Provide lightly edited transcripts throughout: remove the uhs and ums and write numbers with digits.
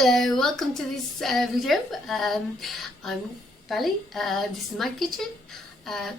Hello, welcome to this video. I'm Bally. This is my kitchen.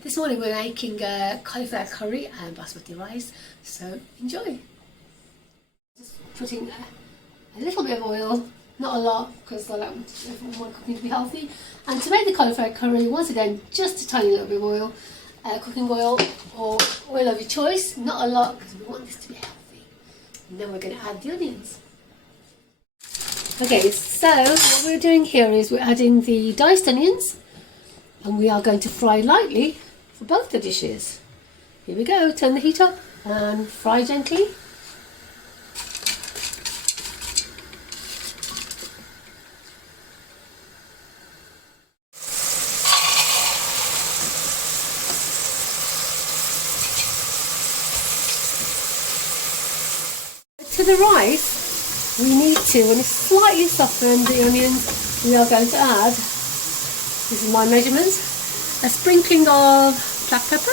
This morning we're making cauliflower curry and basmati rice, so enjoy. Just putting a little bit of oil, not a lot because I like my cooking to be healthy. And to make the cauliflower curry, once again, just a tiny little bit of oil, cooking oil or oil of your choice, not a lot because we want this to be healthy. And then we're going to add the onions. Okay, so what we're doing here is we're adding the diced onions and we are going to fry lightly for both the dishes. Here we go, turn the heat up and fry gently. To the rice, we need to, when it's slightly softened, the onions, we are going to add, this is my measurements, a sprinkling of black pepper,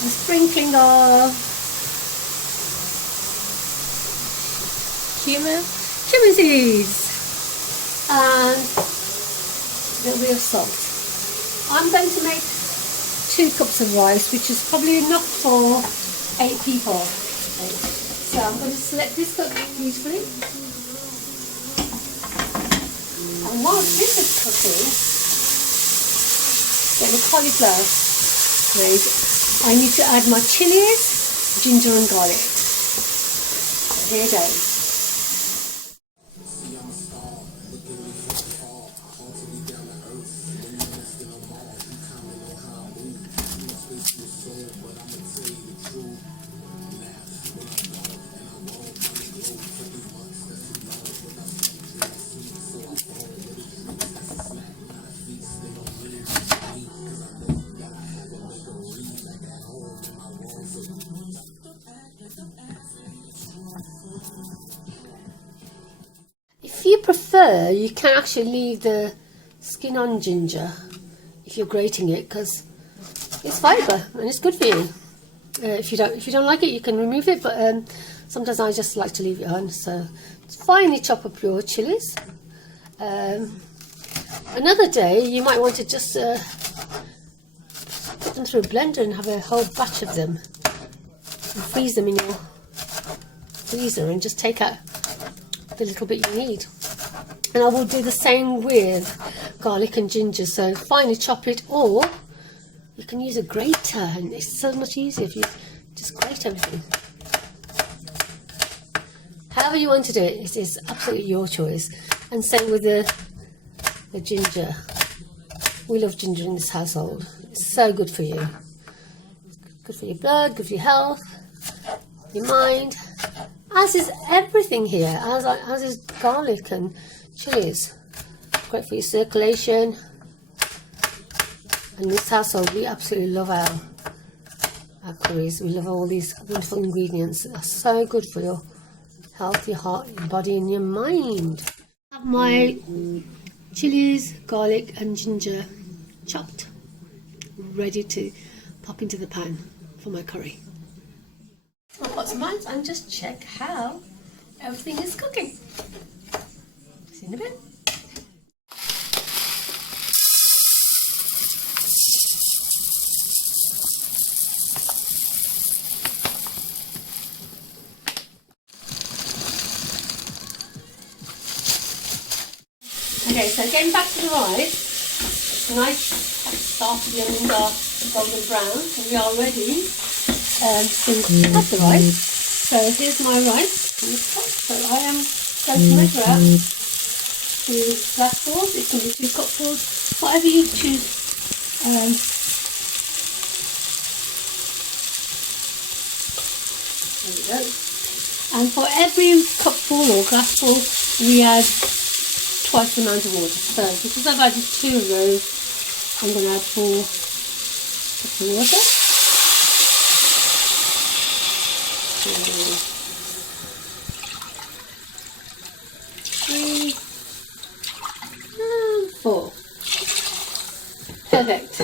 a sprinkling of cumin seeds, and a little bit of salt. I'm going to make 2 cups of rice, which is probably enough for 8 people. So I'm going to select this cook beautifully. And whilst this is cooking, get the cauliflower made, I need to add my chilies, ginger and garlic. So here goes. If you prefer, you can actually leave the skin on ginger if you're grating it, because it's fibre and it's good for you. If you don't like it, you can remove it, but sometimes I just like to leave it on. So finely chop up your chilies. Another day, you might want to just put them through a blender and have a whole batch of them and freeze them in your freezer and just take out the little bit you need. And I will do the same with garlic and ginger, so finely chop it, or you can use a grater and it's so much easier if you just grate everything. However you want to do it, it is absolutely your choice. And same with the ginger. We love ginger in this household. It's so good for you. Good for your blood, good for your health, your mind. As is everything here, as is garlic and chilies. Great for your circulation. In this household, we absolutely love our curries. We love all these wonderful ingredients that are so good for your health, your heart, your body and your mind. I have my chilies, garlic and ginger chopped, ready to pop into the pan for my curry. I'll put some lights and just check how everything is cooking. See you in a bit. Okay, so getting back to the rice, nice start the onions are golden brown, so we are ready to add the rice. So here's my rice in this pot. So I am going to measure out 2 glassfuls. It can be 2 cupfuls, whatever you choose. There we go. And for every cupful or glassful, we add twice the amount of water. So because I've added 2 of those, I'm going to add 4 cups of water. 3 and 4. Perfect.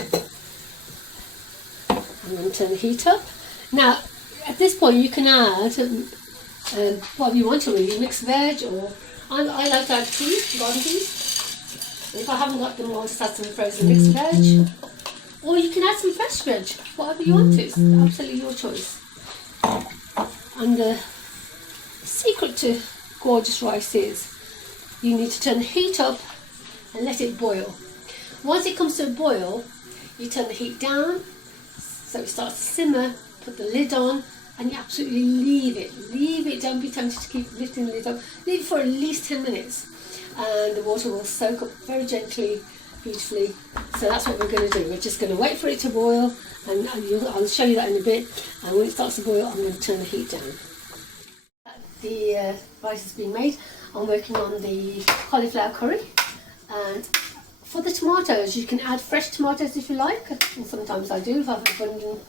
I'm going to turn the heat up. Now, at this point, you can add Whatever you want to really, mixed veg, or I like to add peas, garden peas. If I haven't got them, I'll just add some frozen mixed veg. Or you can add some fresh veg, whatever you want to. It's absolutely your choice. And the secret to gorgeous rice is you need to turn the heat up and let it boil. Once it comes to a boil, you turn the heat down so it starts to simmer, put the lid on, and you absolutely leave it. Leave it, don't be tempted to keep lifting the lid up. Leave it for at least 10 minutes and the water will soak up very gently, beautifully. So that's what we're going to do. We're just going to wait for it to boil, and I'll show you that in a bit. And when it starts to boil, I'm going to turn the heat down. The rice is being made. I'm working on the cauliflower curry, and for the tomatoes you can add fresh tomatoes if you like, and sometimes I do. If I have abundant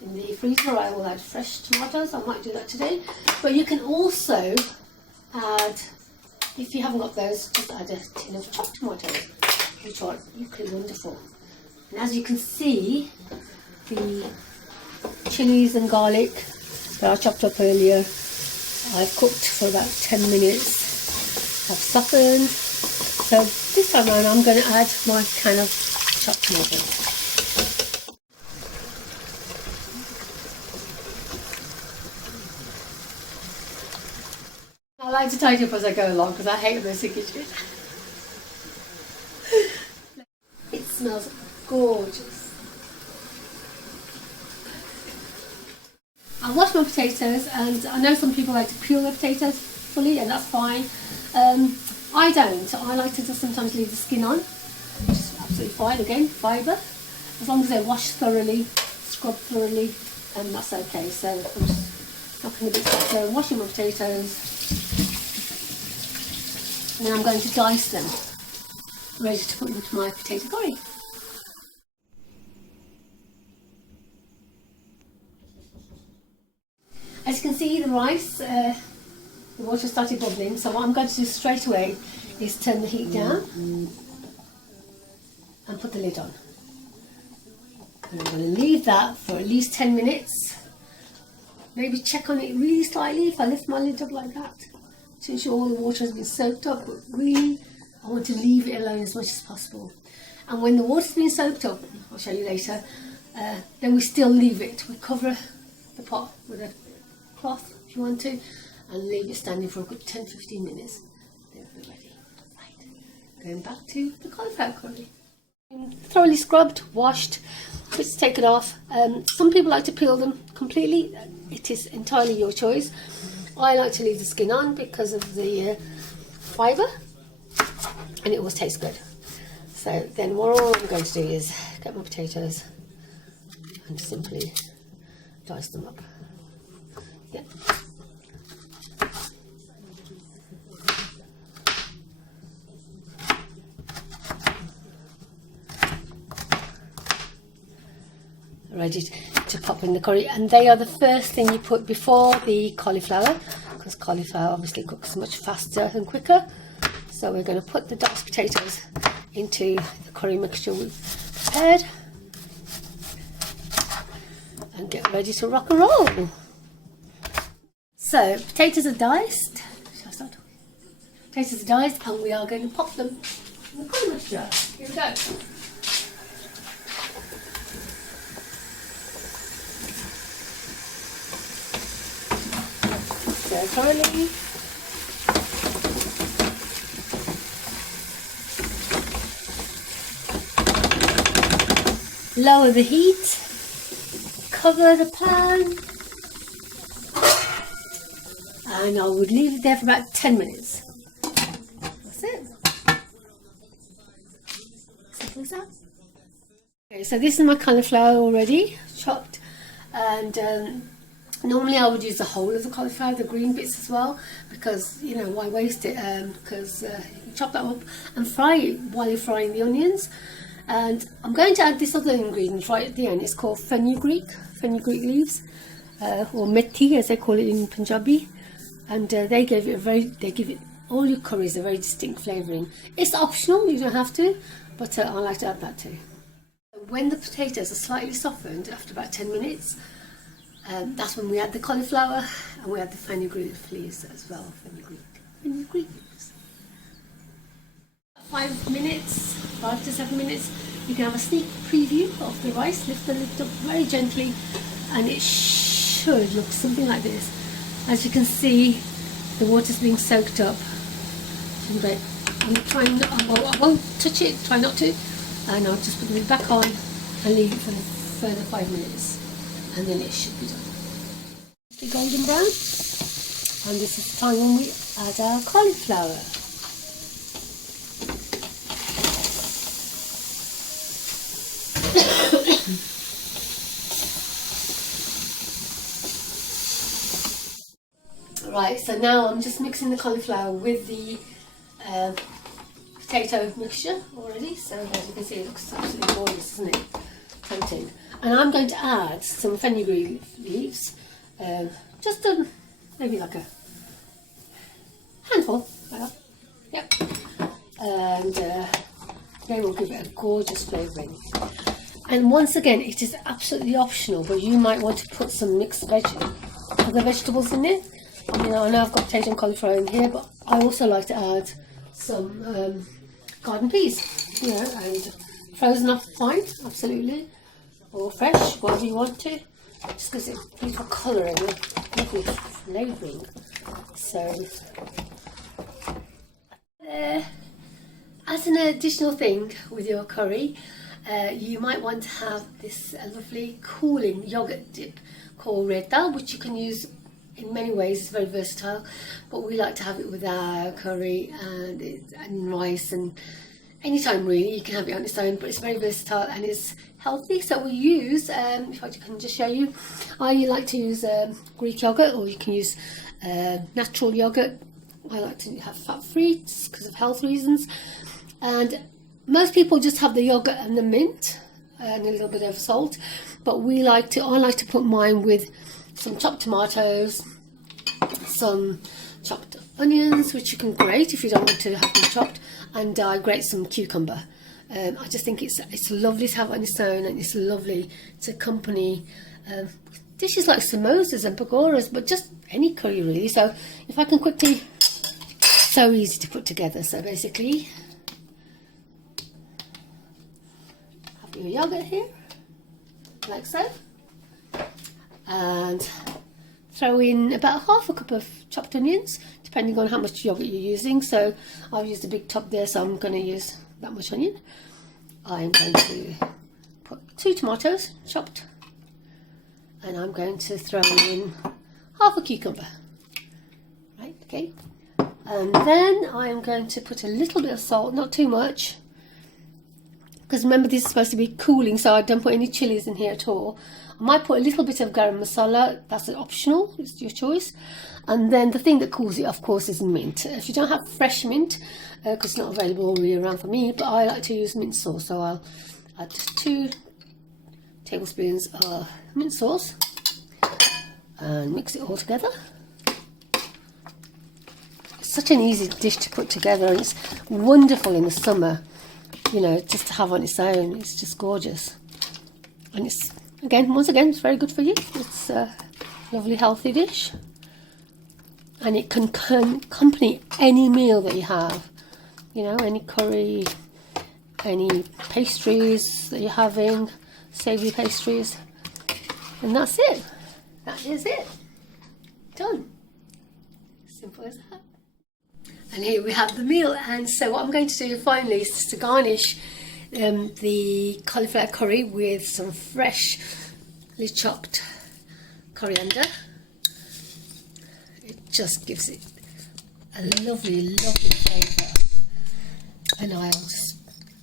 in the freezer, I will add fresh tomatoes. I might do that today. But you can also add, if you haven't got those, just add a tin of chopped tomatoes, which are equally wonderful. And as you can see, the chilies and garlic that I chopped up earlier, I've cooked for about 10 minutes. I've softened. So this time around I'm going to add my can of chopped tomatoes. I like to tidy up as I go along because I hate a messy kitchen. It smells gorgeous. I wash my potatoes, and I know some people like to peel their potatoes fully, and that's fine. I don't. I like to just sometimes leave the skin on, which is absolutely fine. Again, fibre. As long as they're washed thoroughly, scrubbed thoroughly, that's okay. So I'm just knocking a bit soft there and washing my potatoes. And then I'm going to dice them, ready to put into my potato curry. As you can see, the rice, the water started bubbling, so what I'm going to do straight away is turn the heat down and put the lid on. And I'm going to leave that for at least 10 minutes. Maybe check on it really slightly if I lift my lid up like that, to ensure all the water has been soaked up, but really I want to leave it alone as much as possible. And when the water's been soaked up, I'll show you later, then we still leave it. We cover the pot with a cloth if you want to, and leave it standing for a good 10-15 minutes. Then we're ready. Right, going back to the cauliflower curry. Thoroughly scrubbed, washed, bits taken off. Some people like to peel them completely. It is entirely your choice. I like to leave the skin on because of the fibre, and it always tastes good. So then what all I'm going to do is get my potatoes and simply dice them up. Yeah. Ready to pop in the curry, and they are the first thing you put before the cauliflower, because cauliflower obviously cooks much faster and quicker. So we're going to put the diced potatoes into the curry mixture we've prepared and get ready to rock and roll. So potatoes are diced. Shall I start? Potatoes are diced, and we are going to pop them in the curry mixture. Here we go. Stir thoroughly. Lower the heat. Cover the pan. And I would leave it there for about 10 minutes. That's it. Simple as that. Okay, so this is my cauliflower already chopped, and normally I would use the whole of the cauliflower, the green bits as well, because you know, why waste it? Because you chop that up and fry it while you're frying the onions. And I'm going to add this other ingredient right at the end. It's called fenugreek leaves, or methi as they call it in Punjabi. And they give it all your curries a very distinct flavouring. It's optional, you don't have to, but I like to add that too. When the potatoes are slightly softened after about 10 minutes, That's when we add the cauliflower, and we add the fenugreek leaves as well. Fenugreek leaves. 5 minutes, 5 to 7 minutes. You can have a sneak preview of the rice. Lift the lid up very gently, and it should look something like this. As you can see, the water's being soaked up. Great. I'm trying not, I won't touch it, try not to, and I'll just put the lid back on and leave it for a further 5 minutes, and then it should be done. It's golden brown, and this is the time when we add our cauliflower. Right, so now I'm just mixing the cauliflower with the potato mixture already. So as you can see, it looks absolutely gorgeous, isn't it? Tempting. And I'm going to add some fenugreek leaves, just maybe like a handful, like that. Yep. And they will give it a gorgeous flavouring. And once again, it is absolutely optional, but you might want to put some mixed other vegetables in it. I mean, I know I've got potato and cauliflower in here, but I also like to add some garden peas, you know, and frozen off fine, absolutely, or fresh, whatever you want to. Just gives it beautiful colour and lovely flavouring. So, as an additional thing with your curry, you might want to have this lovely cooling yogurt dip called raita, which you can use in many ways. It's very versatile, but we like to have it with our curry and rice, and anytime really you can have it on its own, but it's very versatile and it's healthy. So we use, if I can just show you, I like to use Greek yogurt, or you can use natural yogurt. I like to have fat-free just because of health reasons, and most people just have the yogurt and the mint and a little bit of salt, but I like to put mine with some chopped tomatoes, some chopped onions, which you can grate if you don't want to have them chopped, and I grate some cucumber. I just think it's lovely to have it on its own, and it's lovely to accompany dishes like samosas and pakoras, but just any curry really. So if I can quickly, so easy to put together. So basically, have your yogurt here, like so. And throw in about half a cup of chopped onions, depending on how much yogurt you're using. So I've used a big tub there, so I'm going to use that much onion. I'm going to put 2 tomatoes chopped, and I'm going to throw in half a cucumber. Right, okay. And then I'm going to put a little bit of salt, not too much, because remember this is supposed to be cooling, so I don't put any chilies in here at all. I might put a little bit of garam masala, that's optional, it's your choice. And then the thing that cools it, of course, is mint. If you don't have fresh mint, because it's not available all year round for me, but I like to use mint sauce, so I'll add just 2 tablespoons of mint sauce and mix it all together. It's such an easy dish to put together, and it's wonderful in the summer, you know, just to have on its own. It's just gorgeous, and it's once again it's very good for you. It's a lovely healthy dish, and it can accompany any meal that you have, you know, any curry, any pastries that you're having, savoury pastries, and that's it. That is it. Done. Simple as that. And here we have the meal, and so what I'm going to do finally is just to garnish the cauliflower curry with some freshly chopped coriander. It just gives it a lovely, lovely flavour. And I'll just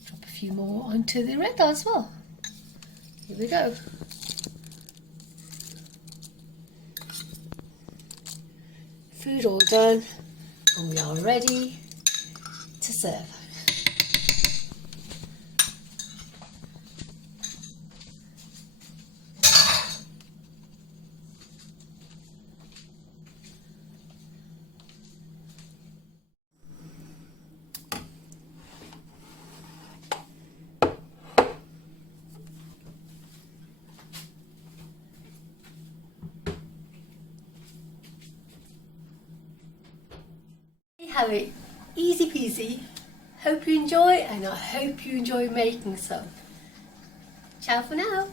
drop a few more onto the raita as well. Here we go. Food all done, and we are ready to serve. have it easy peasy. Hope you enjoy, and I hope you enjoy making some. Ciao for now.